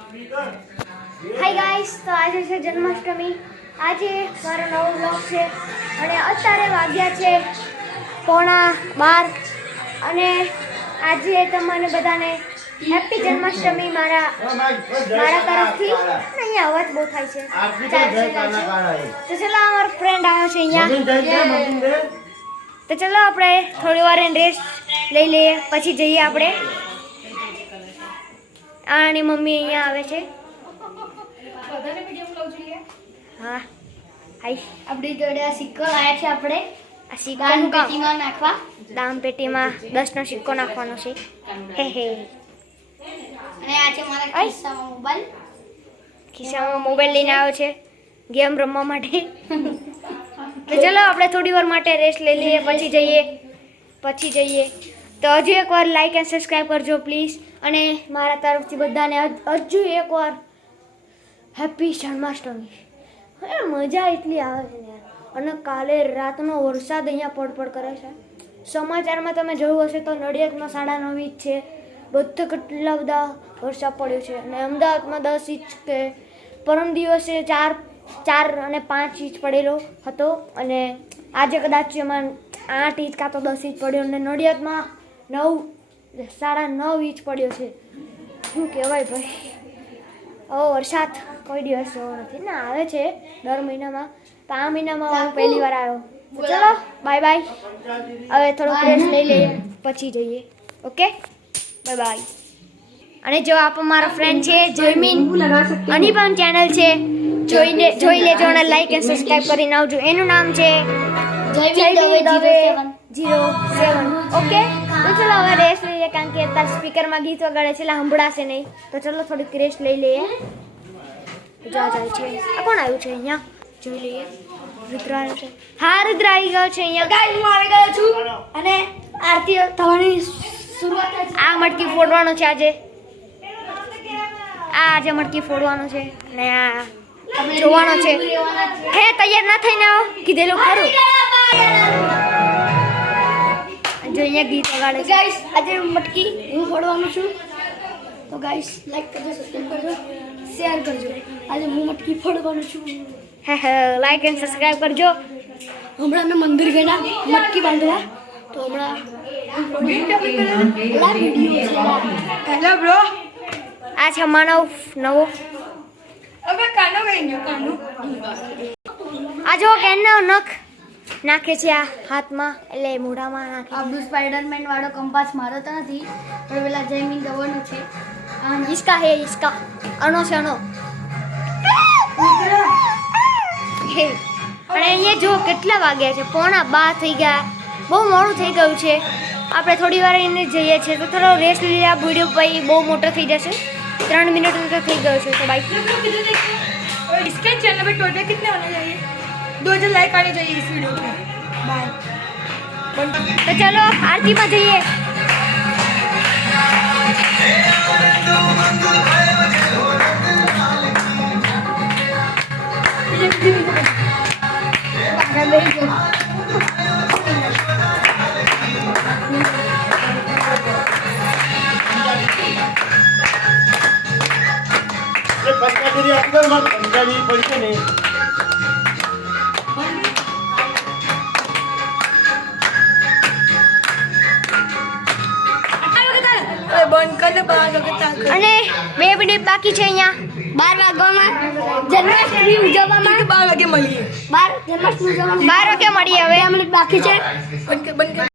Hi guys, તો આજે છે જન્માષ્ટમી. આજે મારો નવો બ્લોગ છે અને અત્યારે વાગ્યા છે 11:15 અને આજે તમને બધાને હેપી જન્માષ્ટમી મારા તરફથી. અહીંયા અવાજ બહુ થાય છે. તો ચલો અમારો ફ્રેન્ડ આવ્યો છે અહીંયા. તો ચલો આપણે થોડી વાર રેસ્ટ લઈ લઈએ, પછી જઈએ આપણે. આની મમ્મી અહીંયા આવે છે. હા હાઈ, આપણી જોડે આ સિક્કો લાવ્યા છે આપણે. આ સિક્કાનું પેટીમાં નાખવા, દામ પેટીમાં 10 નો સિક્કો નાખવાનો છે. હે હે. અને આ છે મારા ખિસ્સામાં મોબાઈલ. ખિસ્સામાં મોબાઈલ લઈને આવ્યો છે ગેમ રમવા માટે. તો ચલો આપણે થોડી વાર માટે રેસ્ટ લઈ લઈએ, પછી જઈએ. તો હજુ એકવાર લાઈક એન્ડ સબસ્ક્રાઈબ કરજો પ્લીઝ. અને મારા તરફથી બધાને હજુ એકવાર હેપી જન્માષ્ટમી. મજા એટલી આવે છે યાર. અને કાલે રાતનો વરસાદ અહીંયા પડપડ કરે છે. સમાચારમાં તમે જોયું હશે તો નડિયાદમાં 9.5 ઇંચ છે. બધે કેટલા બધા વરસાદ પડ્યો છે. અને અમદાવાદમાં 10 ઇંચ કે પરમ દિવસે 4 અને 5 ઇંચ પડેલો હતો. અને આજે કદાચ એમાં 8 ઇંચ કાં તો 10 ઇંચ પડ્યો. અને નડિયાદમાં 9.5 ઇંચ પડ્યો છે. શું કહેવાય ભાઈ, વરસાદ કોઈ દિવસ એવો નથી ને. આવે છે દર મહિનામાં, તો આ મહિનામાં હું પહેલી વાર આવ્યો. ચલો બાય બાય. હવે થોડુંક રેસ્ટ લઈ લઈએ, પછી જઈએ. Okay, bye bye. અને જો આપ મારો ફ્રેન્ડ છે જયમીન, આની પણ ચેનલ છે, જોઈ લેજો અને લાઈક અને સબસ્ક્રાઇબ કરીને આવજો. એનું નામ છે જયમીન દવે 07. ઓકે, તો ચલો હવે રેસ્ટ લઈએ, કારણ કે અત્યારે સ્પીકરમાં ગીત વગાડે છે એટલે સંભળાશે નહીં. તો ચલો થોડીક રેસ્ટ લઈ લઈએ. જાય છે. આ કોણ આવ્યું છે અહીંયા? જોઈ લઈએ. રુદ્ર આવ્યો છે. હા, રુદ્ર આવી ગયો છે અહીંયા. ગાઈસ, હું આવી ગયો છું અને આરતી થવાની શરૂઆત છે. આ મટકી ફોડવાનો છે આજે. આજે મટકી ફોડવાનો છે અને આ જોવાનો છે. હે, તૈયાર ના થઈને આવો, કીધેલું ખરું. જો અહીંયા ગીત વગાડે છે. ગાઈસ, આજે મટકી હું ફોડવાનું છું. તો ગાઈસ, લાઈક કરજો, સબસ્ક્રાઇબ કરજો, શેર કરજો. આજે હું મટકી ફોડવાનું છું. હે લાઈક એન્ડ સબસ્ક્રાઇબ કરજો. હમણાં અમે મંદિર ગયા મટકી બાંધવા, તો હમણાં હેલો બ્રો. આ છે માનવ નવો. હવે કાનો ગઈ ગયો કાનો. આ જો કેનો નખ નાખે છે આ હાથમાં, એટલે મોઢામાં નાખે. આપણું સ્પાઈડરમેન વાળો કંપાસ મારો તો નથી, પણ પેલા જયમીન દવાનો છે. इसका है, इसका अनो से अनो. અને અહીંયા જો કેટલા વાગ્યા છે, 11:15 થઈ ગયા. બહુ મોડું થઈ ગયું છે. આપણે થોડી વાર એને જઈએ છીએ, તો થોડો રેસ્ટ લઈએ. આ વિડીયો ભાઈ બહુ મોટો થઈ જશે. 3 મિનિટ તો થઈ ગયો છે. તો બાઈક इसके चैनल पे टोटल कितने होने चाहिए? 2000 लाइक आने चाहिए इस वीडियो पे. बाय. તો ચલો આરતીમાં જઈએ. પંજાબી પડશે ને. અને 2 મિનિટ બાકી છે. અહીંયા 12 વાગવામાં જન્માષ્ટમી ઉજવવામાં 12 વાગે મળીએ. 12 જન્માષ્ટમી ઉજવવામાં 12 વાગે મળીએ. હવે 2 મિનિટ બાકી છે. બંધ કર.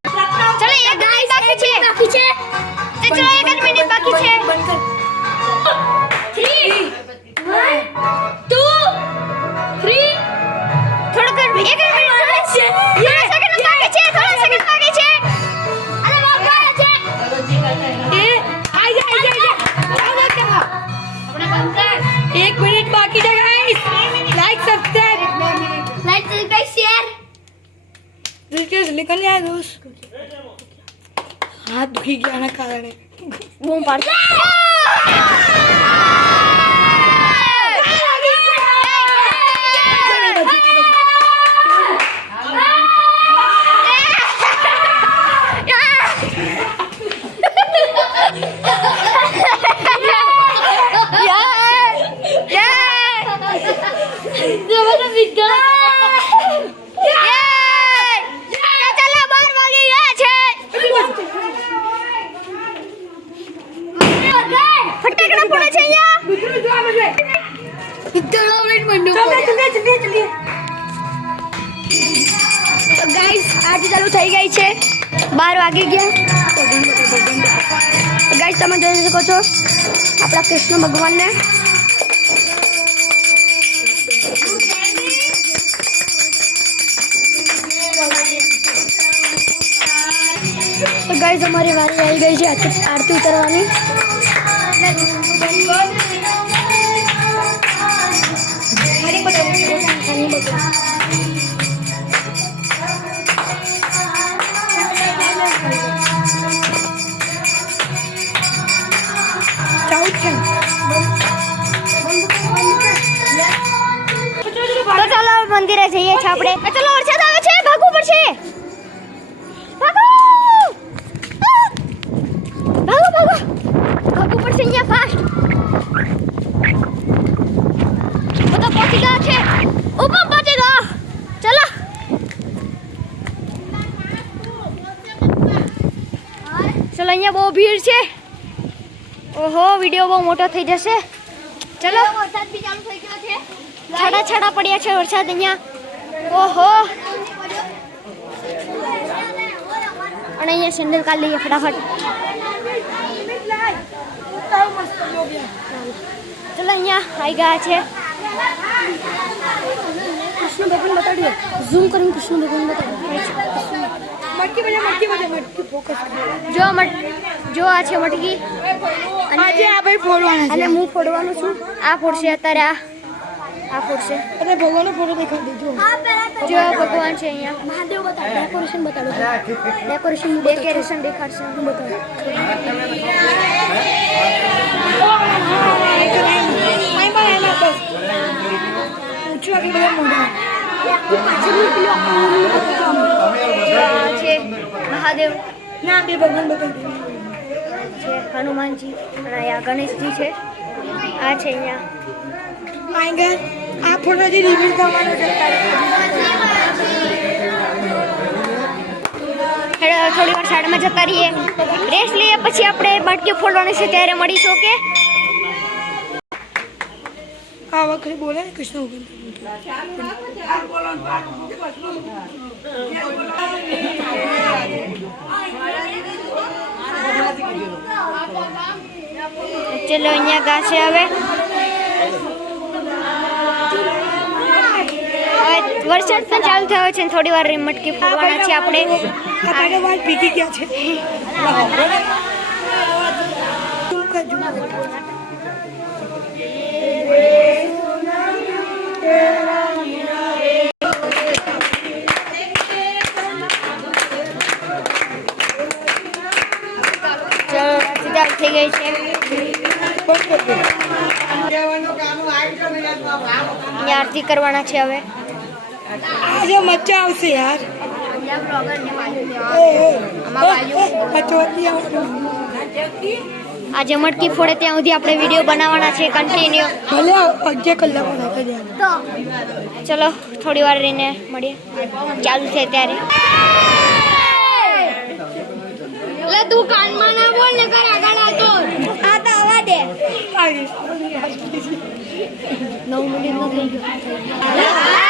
ચલો 1 મિનિટ બાકી છે. તો ચલો 1 મિનિટ બાકી છે. 3 2 3 થોડુંક 1 મિનિટ બાકી છે. થોડા સેકન્ડ બાકી છે. અરે બાબા છે. एक मिनट बाकी है गाइस. Like subscribe share. लिखा नहीं आया दोस्त. हाथ दुखी गया ना कारण बूम पाड़. Yeah. चलिए તો ગાઈસ આરતી ચાલુ થઈ ગઈ છે 12 વાગી ગયા ગાઈસ તમે જોઈ શકો છો આપણા કૃષ્ણ ભગવાનને તો ગાઈસ અમારી વારી આવી ગઈ છે આરતી ઉતારવાની તો ચાલો મંદિરે જઈએ છીએ આપણે ચાલો વરસાદ આવે છે ભાગવું પડશે ભાગો ભાગવું પડશે અહીંયા ફાસ્ટ બધા પહોંચી ગયા છે ઉપર પહોંચી ગયો ચલો ચલો અહીંયા બહુ ભીડ છે ઓહો વિડિયો બહુ મોટો થઈ જશે ચલો વરસાદ બી ચાલુ થઈ ગયો છે છાડા પડ્યા છે વરસાદ અહીંયા ઓહો અને અહીંયા સેન્ડલ કાઢી લઈએ ફટાફટ ચલો અહીંયા આવી ગયા છે કૃષ્ણ ભગવાન બતાડ્યો ઝૂમ કરીને કૃષ્ણ ભગવાન બતાડ્યો मटकी फोकस જો આ છે મટકી આજે આ ભાઈ ફોડવાના અને હું ફોડવાનું છું આ ફોડશે અત્યારે આ ફોડશે અને ભગવાનનો ફોટો દેખાડી દેજો જો ભગવાન છે અહીંયા મહાદેવ બતાડો ડેકોરેશન દેખાડશે હું બતાડું છે મહાદેવ ના બે ભગવાન બતાવી છે હનુમાનજી અને અહીંયા ગણેશજી છે આ છે અહીંયા આંગર આ ફોટો જે રિવીલ થવાનો છે થોડી વાર સાઈડમાં જતા રહીએ રેસ્ટ લઈએ પછી આપણે મટકી ફોડવાની છે ત્યારે મળીશું કે આ વખતે બોલે ને કૃષ્ણ ચલો અહીંયા ગાશે હવે વરસાદ પણ ચાલુ થયો છે થોડી વાર મટકી ફોડવાના છે આપણે આ વાત ભીગી ગયા છે થઈ ગઈ છે આરતી કરવાના છે હવે આજે મજા આવશે યાર આજે મટકી ફોડે ત્યાં સુધી આપણે વિડીયો બનાવવાના છે કન્ટિન્યુ ભલે 11 કલાક તો ચલો થોડી વાર રહીને મળીએ ચાલુ છે ત્યારે લે તું કાનમાં ના બોલ ને કર આગળ આતો આ તો આવા દે 9 મિનિટ નો થઈ ગયો